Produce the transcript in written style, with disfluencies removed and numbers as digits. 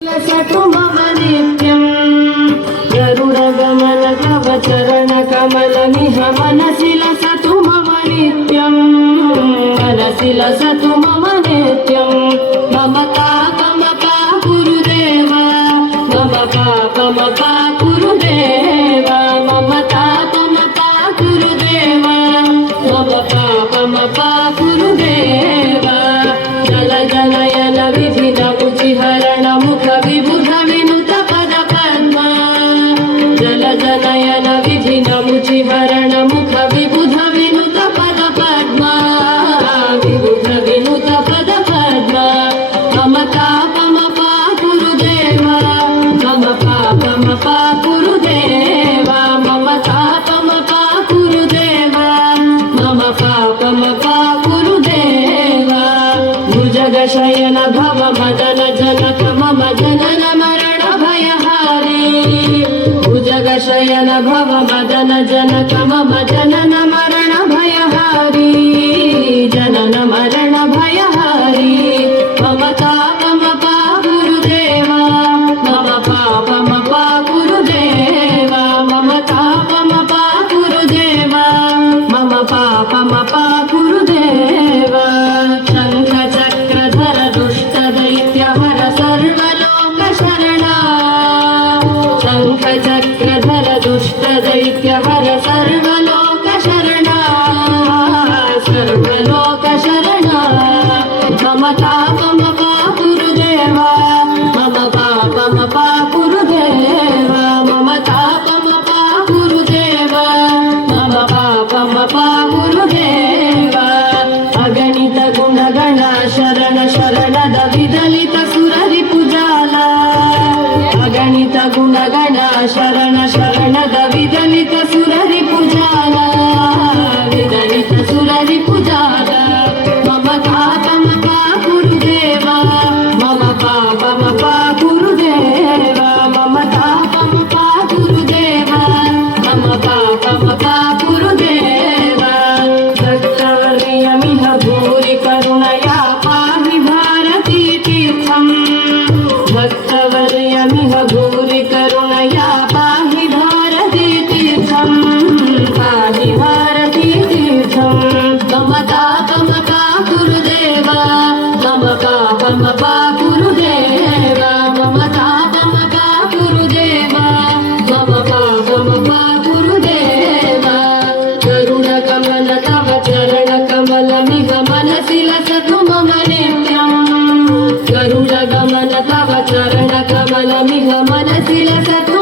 लसतु मम नित्यं गरुडगमन तव चरणकमलमिह मनसि लसतु मम नित्यं मनसि लसतु मम नित्यं ममता गुरुदेव ममता गुरुदेव ममता गुरुदेव ममता गुरुदेव जल जनयन विधिन मुचिहरण मुख विबुध विनुत पद पद्मा जल जनयन विधिन मुचिहरण मुख विबुध विनुत पद पद्मा विबुध विनुत पद पद्मा ममता गुरुदेव ममता गुरुदेव ममता गुरुदेव ममता गुरुदेव भुजगशयन भव मदन जनक मम जनन मरण भयहारी भुजगशयन भव मदन जनक मम जनन मरण भयहारी जनन मरण भयहारी ममता गुरुदेव ममता गुरुदेव ममता गुरुदेव ममता गुरुदेव शंख चक्रधर दुष्ट दैत्यहर सर्वलोक शरणा शंख चक्रधर दुष्ट दैत्यहर सर्वलोक शरणा सर्वलोक शरणा ममता गुरुदेव ममता गुरुदेव ममता गुरुदेव ममता गुरुदेव अगणित गुणगण शरण शरणद विदलित सुररि पुजाला अगणित गुणगण शरण शरणद विदलित सुररि पुजाला विदलित सुररि पुजाला ममता गुरुदेव ममता गुरुदेव ममता गुरुदेव ममता गुरुदेव भक्तवर्यमिह भूरि करुणया पाहि भारती तीर्थम् भक्तवर्यमिह भूरि करुणया पाहि भारती तीर्थम् पाहि भारती तीर्थम् ममता गुरुदेव ममता गुरुदेव ममता गुरुदेव ममता गुरुदेव गरुडकमल तव चरणकमलमिह मनसि लसतु मम नित्यं गरुडगमन तव चरणकमलमिह मनसि लसतु